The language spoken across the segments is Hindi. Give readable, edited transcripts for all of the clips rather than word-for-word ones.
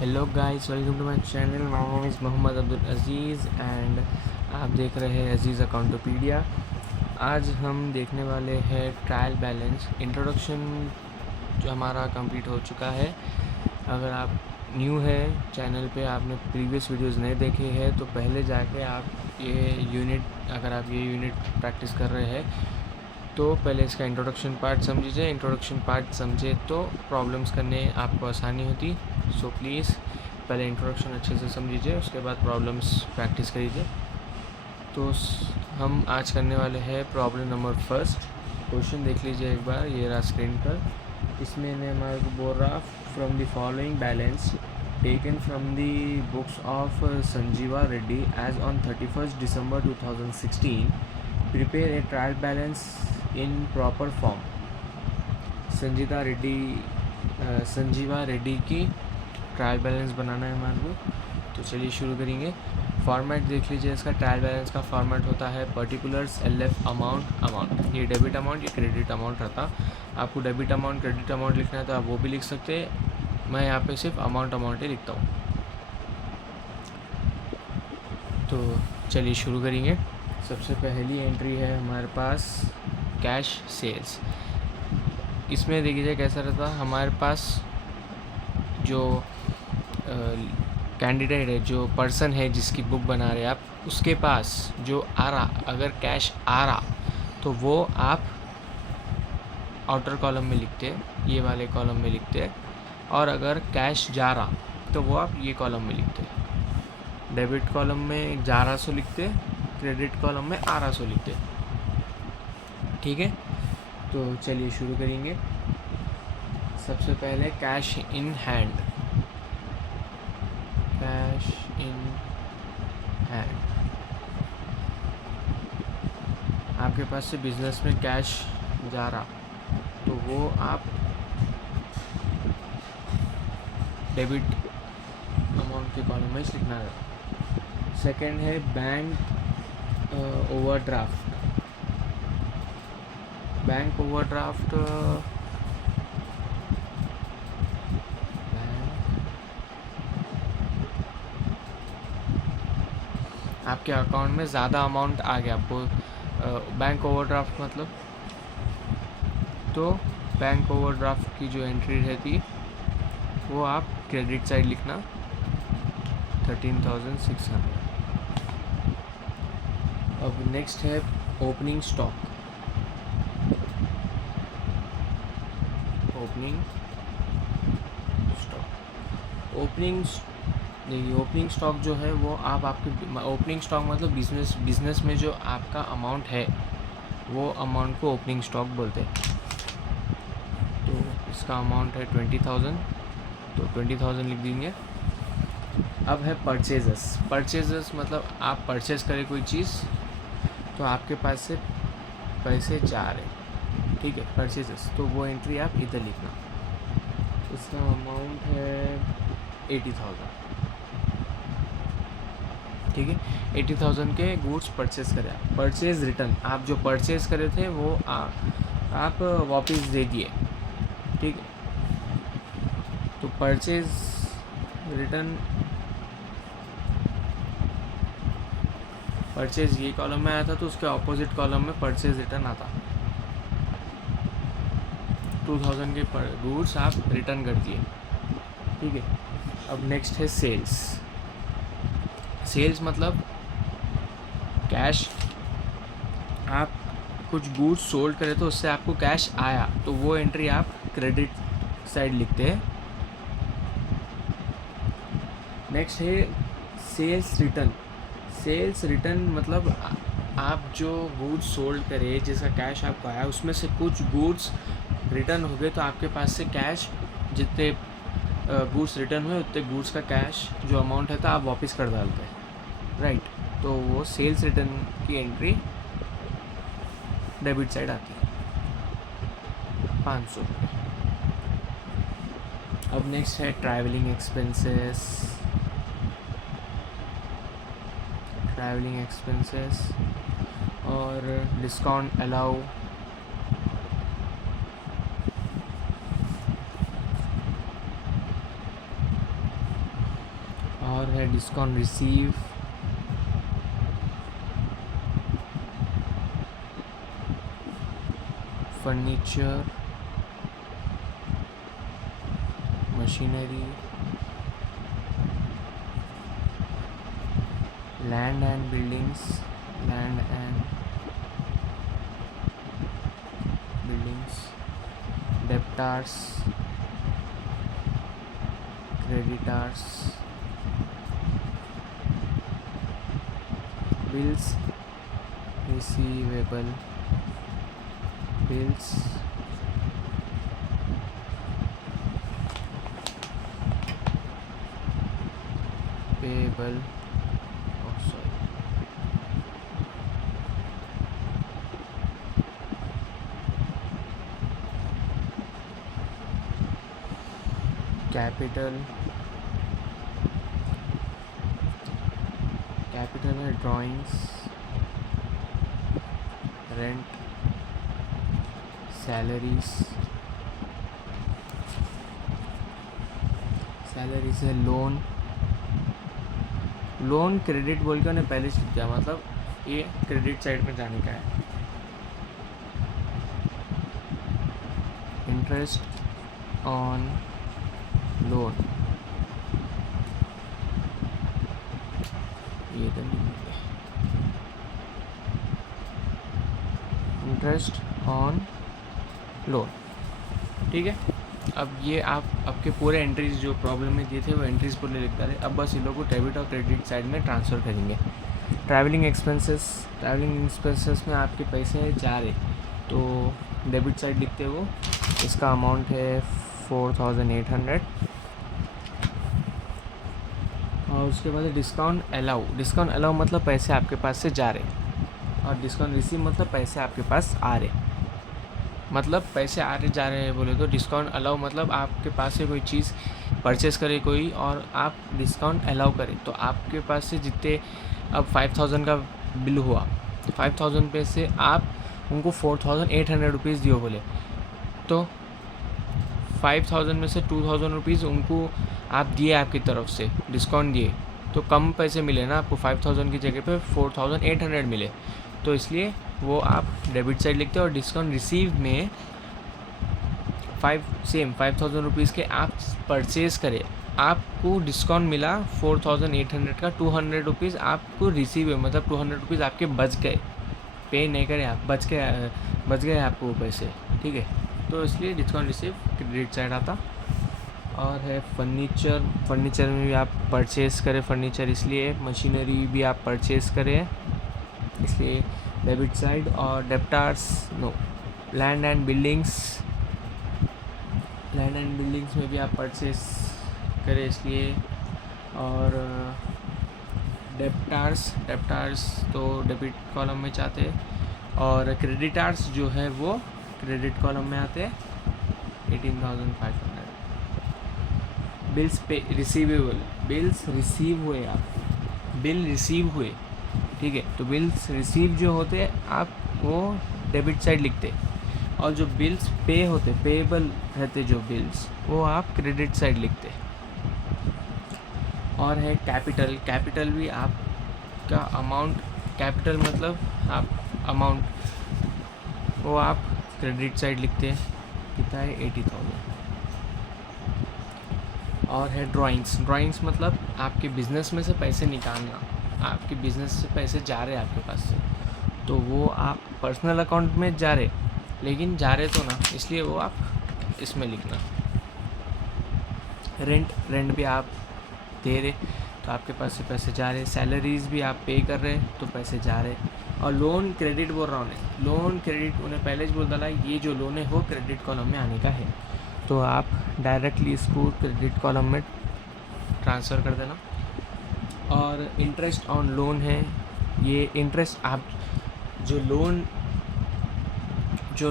Hello guys, welcome to my channel. My name is Mohammed Abdul Aziz and आप देख रहे हैं अज़ीज़ अकाउंटोपीडिया। आज हम देखने वाले हैं ट्रायल बैलेंस इंट्रोडक्शन, जो हमारा कंप्लीट हो चुका है। अगर आप न्यू है चैनल पे, आपने प्रीवियस वीडियोस नहीं देखे हैं तो पहले जाके आप अगर आप ये यूनिट प्रैक्टिस कर रहे हैं तो पहले इसका इंट्रोडक्शन पार्ट समझिए। इंट्रोडक्शन पार्ट समझे तो प्रॉब्लम्स करने आपको आसानी होती। सो प्लीज़ पहले इंट्रोडक्शन अच्छे से समझिए, उसके बाद प्रॉब्लम्स प्रैक्टिस करिए। तो हम आज करने वाले हैं प्रॉब्लम नंबर फर्स्ट। क्वेश्चन देख लीजिए एक बार, ये रहा स्क्रीन पर। इसमें ने हमारे को बोल रहा, from the following balance taken from the books of Sanjeeva Reddy as on 31st December 2016, prepare a trial balance in proper form। Sanjeeva Reddy की ट्रायल बैलेंस बनाना है हमारे को। तो चलिए शुरू करेंगे। फॉर्मेट देख लीजिए इसका। ट्रायल बैलेंस का फॉर्मेट होता है पर्टिकुलर्स, LF, अमाउंट। ये डेबिट अमाउंट, ये क्रेडिट अमाउंट रहता। आपको डेबिट अमाउंट, क्रेडिट अमाउंट लिखना है तो आप वो भी लिख सकते हैं। मैं यहाँ पे सिर्फ अमाउंट ही लिखता हूँ। तो चलिए शुरू करेंगे। सबसे पहली एंट्री है हमारे पास कैश सेल्स। इसमें देखिए कैसा रहता, हमारे पास जो कैंडिडेट है, जो पर्सन है जिसकी बुक बना रहे आप, उसके पास जो आ रहा, अगर कैश आ रहा तो वो आप आउटर कॉलम में लिखते हैं, ये वाले कॉलम में लिखते हैं। और अगर कैश जा रहा तो वो आप ये कॉलम में लिखते हैं। डेबिट कॉलम में 1100 लिखते, क्रेडिट कॉलम में 1200 लिखते। ठीक है, तो चलिए शुरू करेंगे। सबसे पहले cash in hand. Cash in hand, आपके पास से बिजनेस में कैश जा रहा तो वो आप डेबिट अमाउंट के कॉलम में लिखना है। सेकंड है बैंक ओवरड्राफ्ट। बैंक ओवरड्राफ्ट, आपके अकाउंट में ज़्यादा अमाउंट आ गया आपको। बैंक ओवरड्राफ्ट मतलब, तो बैंक ओवरड्राफ्ट की जो एंट्री रहती वो आप क्रेडिट साइड लिखना 13,600। अब नेक्स्ट है ओपनिंग स्टॉक। ओपनिंग स्टॉक जो है वो आप आपके ओपनिंग स्टॉक मतलब बिजनेस में जो आपका अमाउंट है वो अमाउंट को ओपनिंग स्टॉक बोलते हैं। तो इसका अमाउंट है 20,000, तो 20,000 लिख देंगे। अब है परचेजेस मतलब आप परचेज करें कोई चीज़ तो आपके पास से पैसे जा रहे, ठीक है, परचेजेस, तो वो एंट्री आप इधर लिखना। इसका अमाउंट है 80,000, ठीक है। 80,000 के गुड्स परचेज करें आप। परचेज रिटर्न, आप जो परचेज करे थे वो आप वापस दे दिए, ठीक है। तो परचेज रिटर्न, परचेज ये कॉलम में आया था तो उसके ऑपोजिट कॉलम में परचेज रिटर्न आता। 2000 के गुड्स आप रिटर्न कर दिए, ठीक है। अब नेक्स्ट है सेल्स मतलब कैश, आप कुछ गुड्स सोल्ड करें तो उससे आपको कैश आया तो वो एंट्री आप क्रेडिट साइड लिखते हैं। नेक्स्ट है सेल्स रिटर्न मतलब आप जो गुड्स सोल्ड करें, जिसका कैश आपको आया, उसमें से कुछ गुड्स रिटर्न हो गए तो आपके पास से कैश, जितने गुड्स रिटर्न हुए उतने गुड्स का कैश जो अमाउंट है तो आप वापस कर डालते हैं, राइट। तो वो सेल्स रिटर्न की एंट्री डेबिट साइड आती है, 500 रुपये। अब नेक्स्ट है ट्रैवलिंग एक्सपेंसेस और डिस्काउंट अलाउ। है discount receive, furniture, machinery, land and buildings, debtors, creditors, bills receivable, bills payable, capital है ड्राइंग्स, रेंट, सैलरीज है लोन क्रेडिट बोल के उन्हें पहले सीख दिया, मतलब ये क्रेडिट साइड में जाने का है। इंटरेस्ट ऑन लोन, ये तो नहीं है। इंटरेस्ट ऑन लोन, ठीक है। अब ये आप आपके पूरे एंट्रीज जो प्रॉब्लम में दिए थे वो एंट्रीज पूरे लिख डाले। अब बस इन लोगों को डेबिट और क्रेडिट साइड में ट्रांसफ़र करेंगे। ट्रैवलिंग एक्सपेंसेस में आपके पैसे जा रहे तो डेबिट साइड लिखते हो, इसका अमाउंट है 4800। और उसके बाद डिस्काउंट अलाउ मतलब पैसे आपके पास से जा रहे, और डिस्काउंट रिसीव मतलब पैसे आपके पास आ रहे। मतलब पैसे आ रहे जा रहे हैं बोले तो डिस्काउंट अलाउ मतलब आपके पास से कोई चीज़ परचेस करे कोई और आप डिस्काउंट अलाउ करें तो आपके पास से जितने अब 5000 का बिल हुआ तो 5000 पे से आप उनको 4800 रुपीज़ दियो बोले तो 5000 में से 2000 रुपीज़ उनको आप दिए आपकी तरफ से डिस्काउंट दिए तो कम पैसे मिले ना आपको, 5000 की जगह पे 4800 मिले, तो इसलिए वो आप डेबिट साइड लिखते हैं। और डिस्काउंट रिसीव में 5000 रुपीज़ के आप परचेज़ करें, आपको डिस्काउंट मिला 4800 का, 200 रुपीज़ आपको रिसीव है, मतलब 200 रुपीज़ आपके बच गए, पे नहीं करे आप, बच गए आपको वो पैसे, ठीक है। तो इसलिए डिस्काउंट रिसीव क्रेडिट साइड आता। और है फर्नीचर में भी आप परचेज़ करें फर्नीचर, इसलिए मशीनरी भी आप परचेज़ करें इसलिए डेबिट साइड। और डेप्टार्स लैंड एंड बिल्डिंग्स में भी आप परचेज़ करें इसलिए। और डेप्टार्स तो डेबिट कॉलम में जाते हैं, और क्रेडिटार्स जो है वो क्रेडिट कॉलम में आते हैं 18,500। बिल्स पे रिसीवेबल, बिल्स रिसीव हुए, आप बिल रिसीव हुए, ठीक है, तो बिल्स रिसीव जो होते हैं आप वो डेबिट साइड लिखते, और जो बिल्स पे होते पेएबल रहते जो बिल्स वो आप क्रेडिट साइड लिखते। और है कैपिटल भी आपका अमाउंट, कैपिटल मतलब आप अमाउंट वो आप क्रेडिट साइड लिखते, कितना है 80,000। और है ड्राइंग्स मतलब आपके बिज़नेस में से पैसे निकालना, आपके बिज़नेस से पैसे जा रहे हैं आपके पास से, तो वो आप पर्सनल अकाउंट में जा रहे, लेकिन जा रहे तो ना, इसलिए वो आप इसमें लिखना। रेंट भी आप दे रहे तो आपके पास से पैसे जा रहे, सैलरीज भी आप पे कर रहे तो पैसे जा रहे। और लोन क्रेडिट बोल रहा हूँ, लोन क्रेडिट उन्हें पहले ही बोल डाला, ये जो लोन है वो क्रेडिट कॉलम में आने का है, तो आप डायरेक्टली इसको क्रेडिट कॉलम में ट्रांसफ़र कर देना। और इंटरेस्ट ऑन लोन है, ये इंटरेस्ट आप जो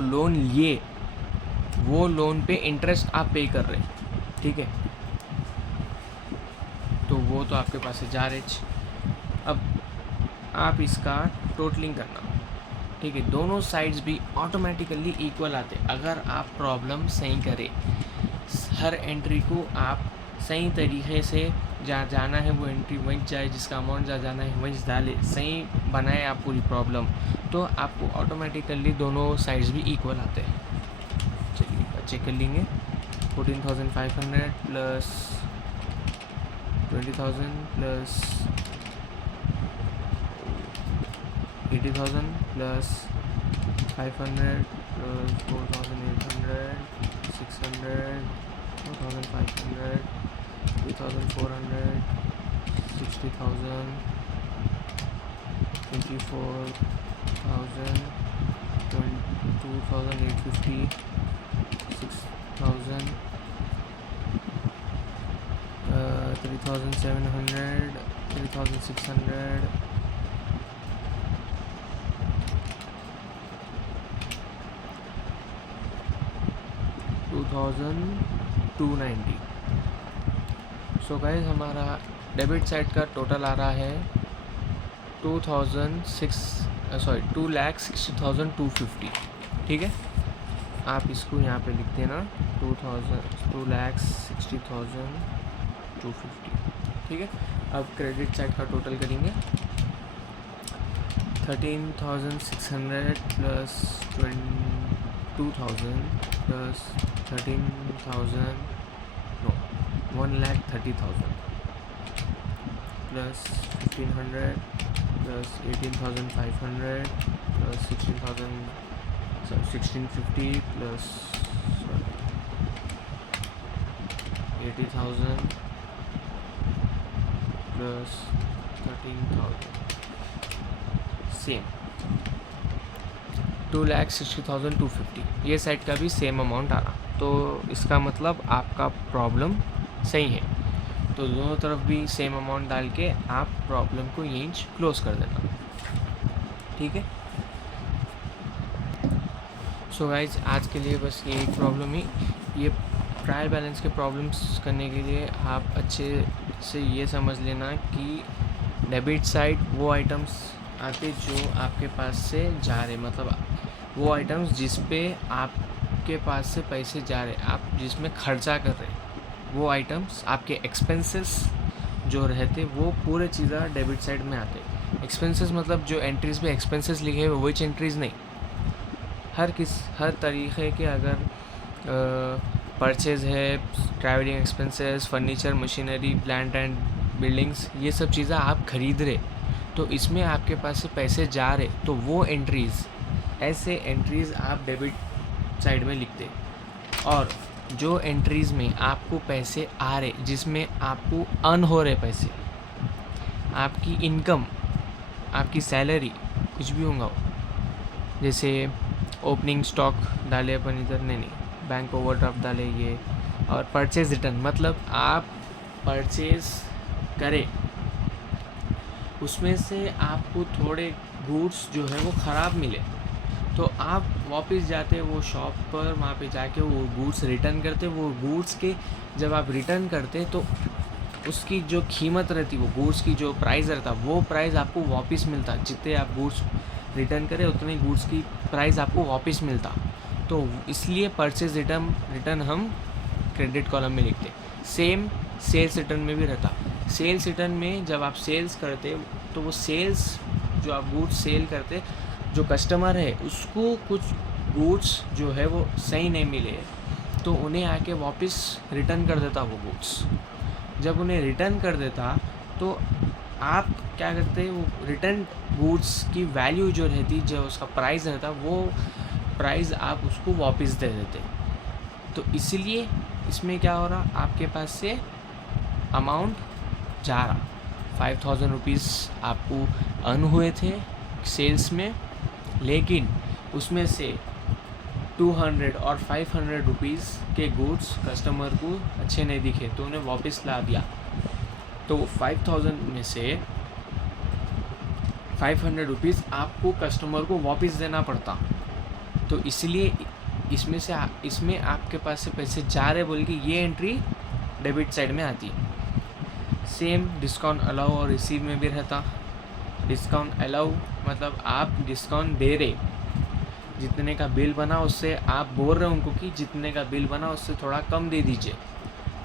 लोन लिए वो लोन पे इंटरेस्ट आप पे कर रहे, ठीक है, तो वो तो आपके पास से जा रहे। अब आप इसका टोटलिंग करना, ठीक है, दोनों साइड्स भी ऑटोमेटिकली इक्वल आते अगर आप प्रॉब्लम सही करें, हर एंट्री को आप सही तरीके से जहाँ जाना है वो एंट्री वहीं जाए, जिसका अमाउंट जहाँ जाना है वहीं डाले, सही बनाए आप पूरी प्रॉब्लम, तो आपको ऑटोमेटिकली दोनों साइड्स भी इक्वल आते हैं। चलिए चेक कर लेंगे। 14,500 plus 20,000 plus 80,000 plus 500 plus 4,800 600 4,500 3,400 60,000 24,000 2,850 6,000 3,700 3,600 2,290। So guys हमारा डेबिट साइड का टोटल आ रहा है 2,60,250। ठीक है, आप इसको यहाँ पे लिख देना 2,60,250। ठीक है, अब क्रेडिट साइड का टोटल करेंगे। 13,600 plus 2,000 plus 13,000 no 1,30,000 plus 1,500 plus 18,500 plus 16,50 plus 80,000 plus 13,000 same 2,60,250। ये साइड का भी सेम अमाउंट आ रहा, तो इसका मतलब आपका प्रॉब्लम सही है। तो दोनों तरफ भी सेम अमाउंट डाल के आप प्रॉब्लम को यहीं क्लोज कर देना। ठीक है, सो गाइज आज के लिए बस ये एक प्रॉब्लम ही, ये ट्रायल बैलेंस के प्रॉब्लम्स करने के लिए आप अच्छे से ये समझ लेना कि डेबिट साइड वो आइटम्स आते जो आपके पास से जा रहे, मतलब वो आइटम्स जिस पे आपके पास से पैसे जा रहे, आप जिसमें खर्चा कर रहे, वो आइटम्स आपके एक्सपेंसेस जो रहते वो पूरे चीज़ें डेबिट साइड में आते। एक्सपेंसेस मतलब जो एंट्रीज़ पे एक्सपेंसेस लिखे हुए वही एंट्रीज़ नहीं, हर तरीक़े के अगर परचेज़ है, travelling expenses, furniture, machinery, plant and buildings, ये सब चीज़ें आप खरीद रहे तो इसमें आपके पास से पैसे जा रहे, तो वो एंट्रीज़, ऐसे एंट्रीज़ आप डेबिट साइड में लिखते। और जो एंट्रीज़ में आपको पैसे आ रहे, जिसमें आपको अर्न हो रहे पैसे, आपकी इनकम, आपकी सैलरी कुछ भी होगा, जैसे ओपनिंग स्टॉक डाले अपन इधर, नहीं बैंक ओवरड्राफ्ट डाले ये, और परचेज़ रिटर्न मतलब आप परचेज़ करें, उसमें से आपको थोड़े गुड्स जो है वो ख़राब मिले तो आप वापस जाते वो शॉप पर, वहाँ पे जाके वो गुड्स रिटर्न करते। वो गुड्स के जब आप रिटर्न करते तो उसकी जो कीमत रहती, वो गुड्स की जो प्राइस रहता, वो प्राइस आपको वापस मिलता। जितने आप गुड्स रिटर्न करें उतने गुड्स की प्राइस आपको वापस मिलता। तो इसलिए परचेज रिटर्न हम क्रेडिट कॉलम में लिखते। सेम सेल्स रिटर्न में भी रहता। सेल्स रिटर्न में जब आप सेल्स करते तो वो सेल्स जो आप गुड्स सेल करते, जो कस्टमर है उसको कुछ गुड्स जो है वो सही नहीं मिले तो उन्हें आके वापस रिटर्न कर देता वो गुड्स। जब उन्हें रिटर्न कर देता तो आप क्या करते, वो रिटर्न गुड्स की वैल्यू जो रहती, जो उसका प्राइस रहता, वो प्राइस आप उसको वापस दे देते। तो इसलिए इसमें क्या हो रहा, आपके पास से अमाउंट जा रहा, 5,000 रुपीज़ आपको अर्न हुए थे सेल्स में, लेकिन उसमें से 200 और 500 रुपीज़ के गुड्स कस्टमर को अच्छे नहीं दिखे तो उन्हें वापस ला दिया। तो 5,000 में से 500 रुपीज़ आपको कस्टमर को वापस देना पड़ता। तो इसलिए इसमें आपके पास से पैसे जा रहे बोल के ये एंट्री डेबिट साइड में आती। सेम डिस्काउंट अलाउ और रिसीव में भी रहता। डिस्काउंट अलाउ मतलब आप डिस्काउंट दे रहे, जितने का बिल बना उससे आप बोल रहे उनको कि जितने का बिल बना उससे थोड़ा कम दे दीजिए,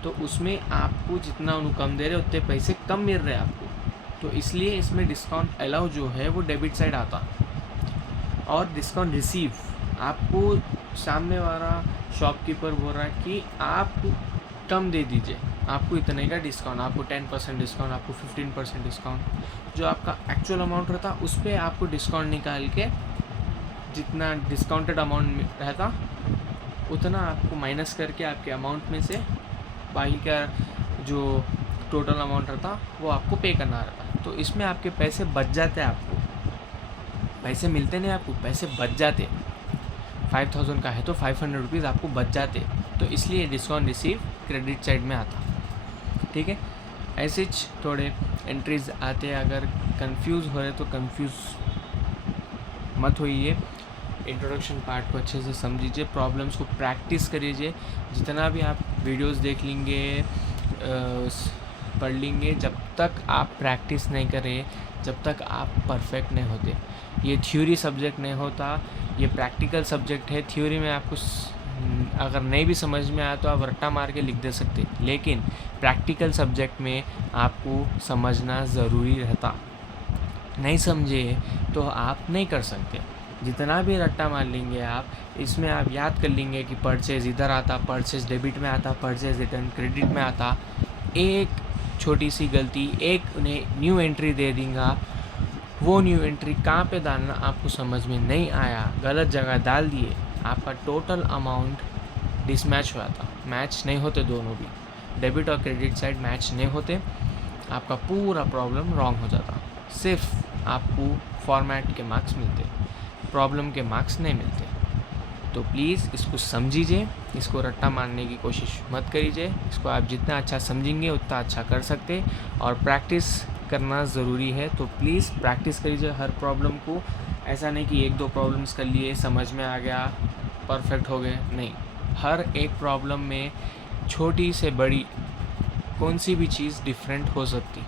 तो उसमें आपको जितना उन्होंने कम दे रहे उतने पैसे कम मिल रहे हैं आपको, तो इसलिए इसमें डिस्काउंट अलाउ जो है वो डेबिट साइड आता। और डिस्काउंट रिसीव, आपको सामने वाला शॉपकीपर बोल रहा है कि आप कम दे दीजिए, आपको इतने का डिस्काउंट, आपको 10% डिस्काउंट, आपको 15% डिस्काउंट, जो आपका एक्चुअल अमाउंट रहता उस पर आपको डिस्काउंट निकाल के जितना डिस्काउंटेड अमाउंट रहता उतना आपको माइनस करके आपके अमाउंट में से बाकी का जो टोटल अमाउंट रहता वो आपको पे करना रहता। तो इसमें आपके पैसे बच जाते हैं, आपको पैसे मिलते नहीं, आपको पैसे बच जाते। 5000 का है तो 500 रुपीज़ आपको बच जाते, तो इसलिए डिस्काउंट रिसीव क्रेडिट साइड में आता। ठीक है, ऐसे थोड़े एंट्रीज आते हैं। अगर कंफ्यूज हो रहे तो कंफ्यूज मत होइए, इंट्रोडक्शन पार्ट को अच्छे से समझिए, प्रॉब्लम्स को प्रैक्टिस करिए। जितना भी आप वीडियोस देख लेंगे, पढ़ लेंगे, जब तक आप प्रैक्टिस नहीं करें, जब तक आप परफेक्ट नहीं होते। ये थ्योरी सब्जेक्ट नहीं होता, ये प्रैक्टिकल सब्जेक्ट है। थ्योरी में आपको अगर नहीं भी समझ में आया तो आप रट्टा मार के लिख दे सकते, लेकिन प्रैक्टिकल सब्जेक्ट में आपको समझना ज़रूरी रहता। नहीं समझे तो आप नहीं कर सकते। जितना भी रट्टा मार लेंगे आप, इसमें आप याद कर लेंगे कि परचेज़ इधर आता, परचेज़ डेबिट में आता, परचेज़ रिटर्न क्रेडिट में आता। एक छोटी सी गलती, एक उन्हें न्यू एंट्री दे देंगे, वो न्यू एंट्री कहाँ पे डालना आपको समझ में नहीं आया, गलत जगह डाल दिए, आपका टोटल अमाउंट डिसमैच हुआ था। मैच नहीं होते दोनों भी, डेबिट और क्रेडिट साइड मैच नहीं होते, आपका पूरा प्रॉब्लम रॉन्ग हो जाता। सिर्फ आपको फॉर्मेट के मार्क्स मिलते, प्रॉब्लम के मार्क्स नहीं मिलते। तो प्लीज़ इसको समझिए, इसको रट्टा मारने की कोशिश मत करिए। इसको आप जितना अच्छा समझेंगे उतना अच्छा कर सकते, और प्रैक्टिस करना ज़रूरी है। तो प्लीज़ प्रैक्टिस करिए हर प्रॉब्लम को। ऐसा नहीं कि एक दो प्रॉब्लम्स कर लिए, समझ में आ गया, परफेक्ट हो गए, नहीं। हर एक प्रॉब्लम में छोटी से बड़ी कौन सी भी चीज़ डिफरेंट हो सकती,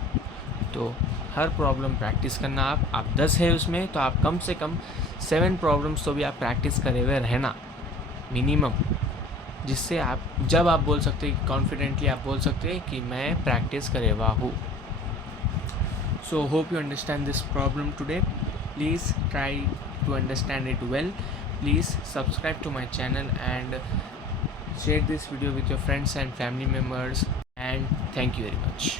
तो हर प्रॉब्लम प्रैक्टिस करना। आप 10 है उसमें, तो आप कम से कम 7 प्रॉब्लम्स तो भी आप प्रैक्टिस करे हुए रहना मिनिमम, जिससे आप जब आप बोल सकते हैं, कॉन्फिडेंटली आप बोल सकते हैं कि मैं प्रैक्टिस करे हुआ हूँ। So hope you understand this problem today. Please try to understand it well. Please subscribe to my channel and share this video with your friends and family members, and thank you very much.